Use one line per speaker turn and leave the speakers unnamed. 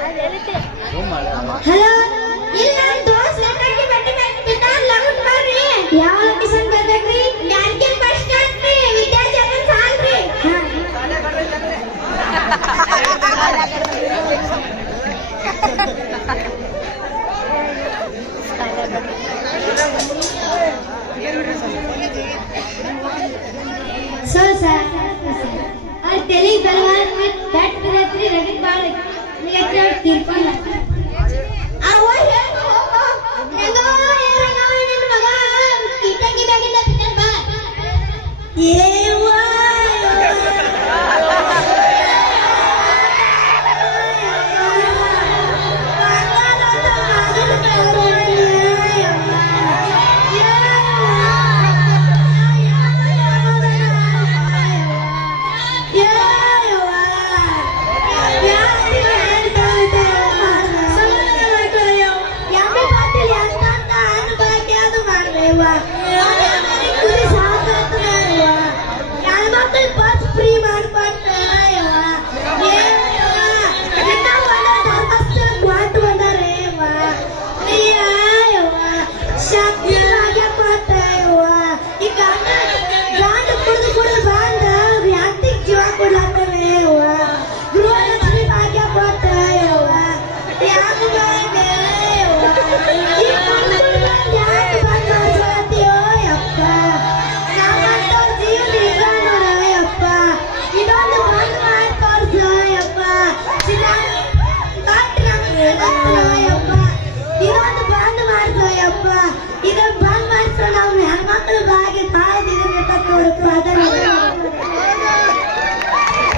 ಅದನ್ನಟ್ಟ
hello ಇಲ್ಲ ನನ್ ದೋಸ್ತ್ ಲೇಟಾಗಿ ಬಟ್ಟೆ ಬಿದ್ದಾನ್, ಲಗೂನ್ ಬರ್ರಿ. ಯಾವ ಲೊಕೇಶನ್ ಬರ್ಬೇಕ್ರಿ? ಡ್ಯಾನ್ಕಿನ್ ಬಸ್ ಸ್ಟಾಂಡ್ ರೀ ವಿದ್ಯಾಚೇತನ್ ಸಾಲ್ ರೀ सो सर और तेली तलवार में डट रहती रगत बाल लेकर तिरपन आ ಕಾಪ್ರಿ ಮಾಡ್ಕೊತಾಯವ ಧರ್ಮಸ್ಥಳ ಮಾತು ಅಂದರೇವ ಪ್ರಿಯಾಯವ Thank you.